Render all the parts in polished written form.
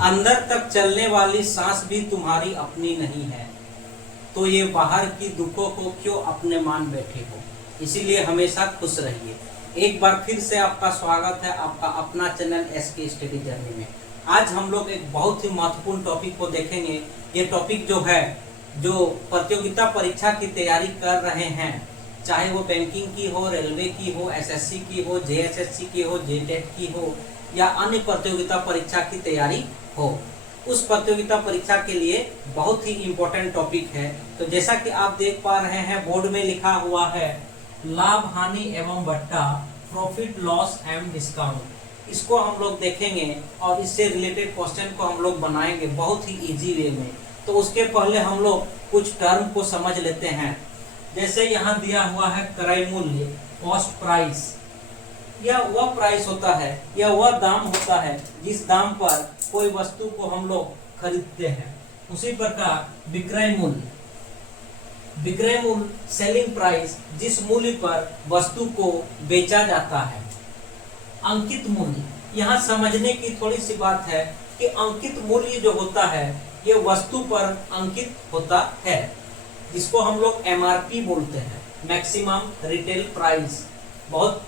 अंदर तक चलने वाली सांस भी तुम्हारी अपनी नहीं है, तो ये बाहर की दुखों को क्यों अपने मान बैठे हो। इसीलिए हमेशा खुश रहिए। एक बार फिर से आपका स्वागत है आपका अपना चैनल एसके स्टडी जर्नी में। आज हम लोग एक बहुत ही महत्वपूर्ण टॉपिक को देखेंगे। ये टॉपिक जो है, जो प्रतियोगिता परीक्षा की तैयारी कर रहे हैं, चाहे वो बैंकिंग की हो, रेलवे की हो, एसएससी की हो, जेएसएससी की हो, जेटेट की हो या अन्य प्रतियोगिता परीक्षा की तैयारी हो, उस प्रतियोगिता परीक्षा के लिए बहुत ही इम्पोर्टेंट टॉपिक है। तो जैसा कि आप देख पा रहे हैं, बोर्ड में लिखा हुआ है लाभ हानि एवं बट्टा, प्रॉफिट लॉस एवं डिस्काउंट। इसको हम लोग देखेंगे और इससे रिलेटेड क्वेश्चन को हम लोग बनाएंगे बहुत ही इजी वे में। तो उसके पहले हम लोग कुछ टर्म को समझ लेते हैं। जैसे यहाँ दिया हुआ है क्रय मूल्य, कॉस्ट प्राइस। यह वह प्राइस होता है, यह वह दाम होता है जिस दाम पर कोई वस्तु को हम लोग खरीदते हैं। उसी प्रकार विक्रय मूल्य, विक्रय मूल्य सेलिंग प्राइस, जिस मूल्य पर वस्तु को बेचा जाता है। अंकित मूल्य, यहाँ समझने की थोड़ी सी बात है कि अंकित मूल्य जो होता है ये वस्तु पर अंकित होता है, जिसको हम लोग एमआरपी बोलते हैं, मैक्सिमम रिटेल प्राइस। बहुत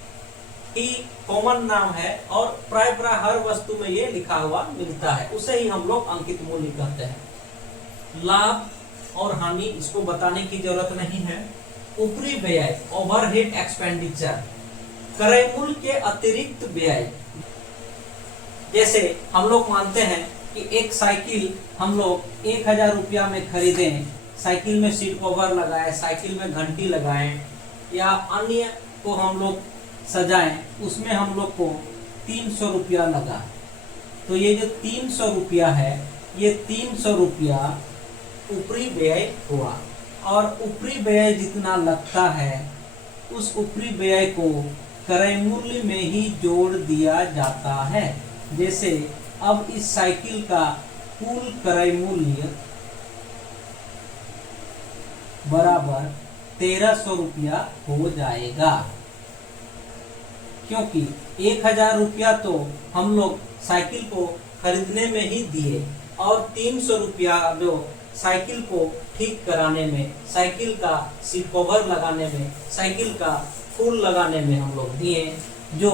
ही कॉमन नाम है और प्राय हर वस्तु में ये लिखा हुआ मिलता है, उसे ही हम लोग अंकित मूल्य कहते हैं। लाभ और हानि इसको बताने की जरूरत नहीं है। ऊपरी व्यय, ओवरहेड एक्सपेंडिचर, क्रय मूल्य के अतिरिक्त व्यय। जैसे हम लोग मानते हैं कि एक साइकिल हम लोग 1000 रुपया में खरीदें, साइकिल में सीट कवर लगाएं, साइकिल में घंटी लगाएं या अन्य को हम लोग सजाएं, उसमें हम लोग को 300 रुपया लगा। तो ये जो 300 रुपया है, ये 300 रुपया ऊपरी व्यय हुआ और ऊपरी व्यय जितना लगता है उस ऊपरी व्यय को क्रय मूल्य में ही जोड़ दिया जाता है। जैसे अब इस साइकिल का कुल क्रय मूल्य बराबर 1300 रुपया हो जाएगा, क्योंकि 1000 रुपया तो हम लोग साइकिल को खरीदने में ही दिए और 300 रुपया जो साइकिल को ठीक कराने में, साइकिल का सीट कवर लगाने में, साइकिल का फूल लगाने में हम लोग दिए, जो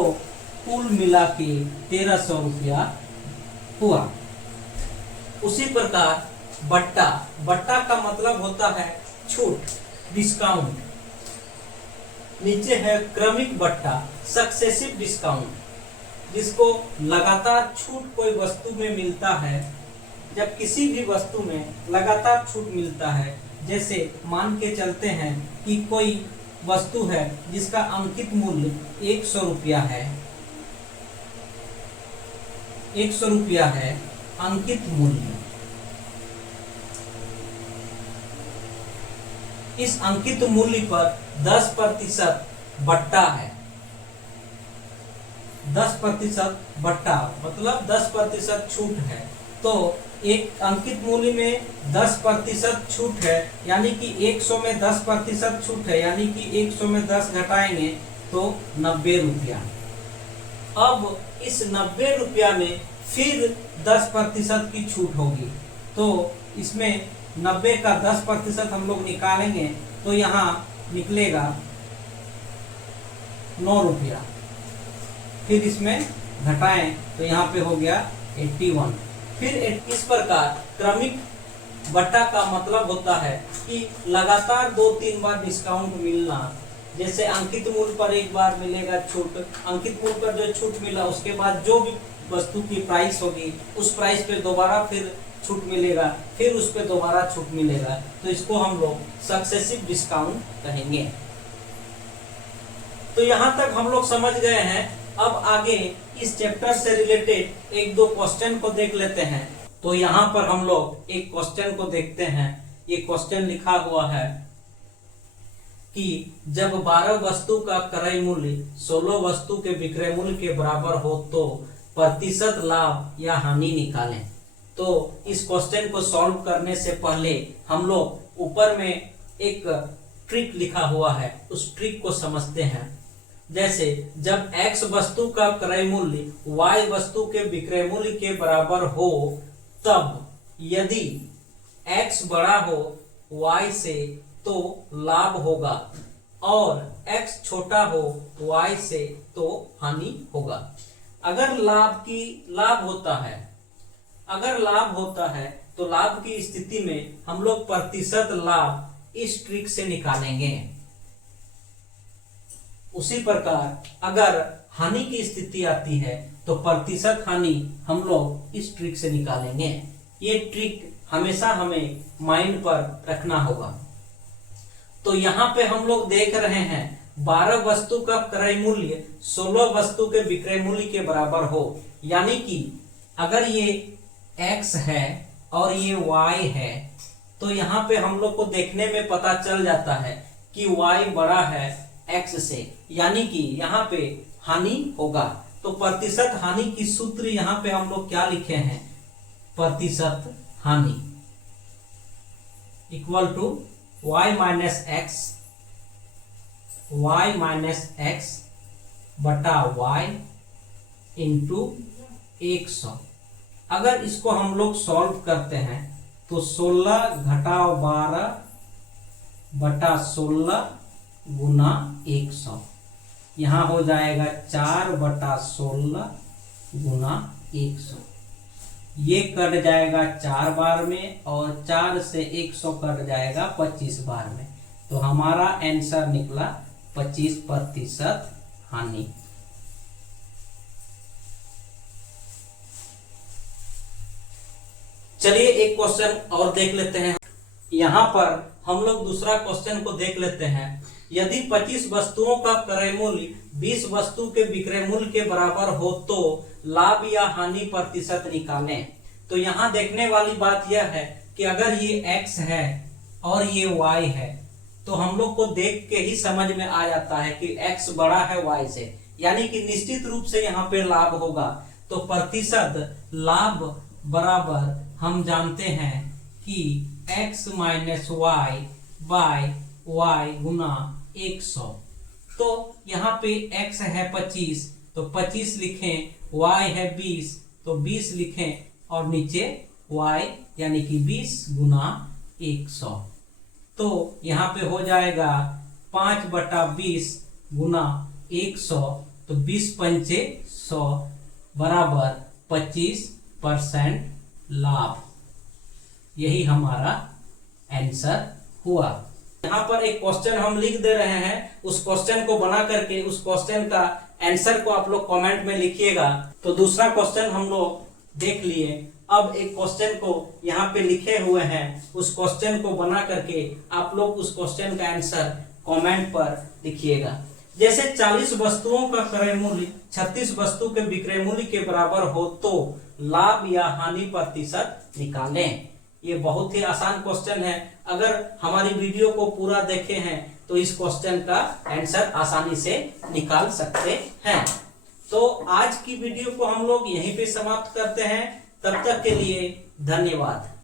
कुल मिला के 1300 रुपया हुआ। उसी प्रकार बट्टा, बट्टा का मतलब होता है छूट, डिस्काउंट। नीचे है क्रमिक बट्टा, सक्सेसिव डिस्काउंट, जिसको लगातार छूट कोई वस्तु में मिलता है। जब किसी भी वस्तु में लगातार छूट मिलता है, जैसे मान के चलते हैं कि कोई वस्तु है जिसका अंकित मूल्य 100 रुपया है, 100 रुपया है अंकित मूल्य। इस अंकित मूल्य पर 10% बट्टा है। 10% बट्टा मतलब 10% छूट है। तो एक अंकित मूल्य में 10% छूट है, यानी कि 100 में 10% छूट है, यानी कि 100 में 10 घटाएंगे तो 90 रुपया। अब इस 90 रुपया में फिर 10% की छूट होगी, तो इसमें 90 का 10% हम लोग निकालेंगे तो यहाँ निकलेगा 9 रुपया। फिर इसमें घटाएं तो यहाँ पे हो गया 81। फिर इस प्रकार क्रमिक बट्टा का मतलब होता है कि लगातार 2-3 बार डिस्काउंट मिलना। जैसे अंकित मूल्य पर एक बार मिलेगा छूट, अंकित मूल्य पर जो छूट मिला उसके बाद जो भी वस्तु की प्राइस होगी उस प्राइस पे दोबारा फिर छूट मिलेगा, फिर उस पे दोबारा छूट मिलेगा, तो इसको हम लोग सक्सेसिव डिस्काउंट कहेंगे। तो यहाँ तक हम लोग समझ गए हैं। अब आगे इस चैप्टर से रिलेटेड 1-2 क्वेश्चन को देख लेते हैं। तो यहाँ पर हम लोग एक क्वेश्चन को देखते हैं। ये क्वेश्चन लिखा हुआ है कि जब 12 वस्तु का क्रय मूल्य 16 वस्तु के विक्रय मूल्य के बराबर हो तो प्रतिशत लाभ या हानि निकालें। तो इस क्वेश्चन को सॉल्व करने से पहले हम लोग ऊपर में एक ट्रिक लिखा हुआ है, उस ट्रिक को समझते हैं। जैसे जब x वस्तु का क्रय मूल्य y वस्तु के विक्रय मूल्य के बराबर हो, तब यदि x बड़ा हो y से तो लाभ होगा और x छोटा हो y से तो हानि होगा। अगर लाभ होता है तो लाभ की स्थिति में हम लोग प्रतिशत लाभ इस ट्रिक से निकालेंगे। उसी प्रकार अगर हानि की स्थिति आती है तो प्रतिशत हानि हम लोग इस ट्रिक से निकालेंगे। ये ट्रिक हमेशा हमें माइंड पर रखना होगा। तो यहाँ पे हम लोग देख रहे हैं 12 वस्तु का क्रय मूल्य 16 वस्तु के विक्रय मूल्य के बराबर हो, यानी कि अगर ये x है और ये y है तो यहाँ पे हम लोग को देखने में पता चल जाता है कि y बड़ा है x से, यानी कि यहाँ पे हानि होगा। तो प्रतिशत हानि की सूत्र यहाँ पे हम लोग क्या लिखे हैं, प्रतिशत हानि equal to y minus x बटा y इंटू 100। अगर इसको हम लोग सॉल्व करते हैं तो 16 घटाओ 12 बटा 16 गुना 100, यहाँ हो जाएगा 4 बटा 16 गुना 100। ये कट जाएगा 4 बार में और 4 से 100 कट जाएगा 25 बार में। तो हमारा आंसर निकला 25% हानि। चलिए एक क्वेश्चन और देख लेते हैं। यहाँ पर हम लोग दूसरा क्वेश्चन को देख लेते हैं। यदि 25 वस्तुओं का क्रय मूल्य 20 वस्तु के विक्रय मूल्य के बराबर हो तो लाभ या हानि प्रतिशत निकालें। तो यहाँ देखने वाली बात यह है कि अगर ये x है और ये y है तो हम लोग को देख के ही समझ में आ जाता है कि x बड़ा है y से, यानी कि निश्चित रूप से यहाँ पे लाभ होगा। तो प्रतिशत लाभ बराबर हम जानते हैं कि x minus Y by y गुना 100। तो यहाँ पे x है 25 तो 25 लिखें, y है 20 तो 20 लिखें और नीचे y यानी कि 20 गुना 100। तो यहाँ पे हो जाएगा 5 बटा 20 गुना 100, तो 20 पंचे 100 बराबर 25% लाभ। यही हमारा आंसर हुआ। यहाँ पर एक क्वेश्चन हम लिख दे रहे हैं, उस क्वेश्चन को बना करके उस क्वेश्चन का आंसर को आप लोग कमेंट में लिखिएगा। तो दूसरा क्वेश्चन हम लोग देख लिए। अब एक क्वेश्चन को यहाँ पे लिखे हुए हैं, उस क्वेश्चन को बना करके आप लोग उस क्वेश्चन का आंसर कमेंट पर लिखिएगा। जैसे 40 वस्तुओं का क्रय मूल्य 36 वस्तु के विक्रय मूल्य के बराबर हो तो लाभ या हानि प्रतिशत निकालें। ये बहुत ही आसान क्वेश्चन है। अगर हमारी वीडियो को पूरा देखे हैं तो इस क्वेश्चन का आंसर आसानी से निकाल सकते हैं। तो आज की वीडियो को हम लोग यहीं पे समाप्त करते हैं। तब तक के लिए धन्यवाद।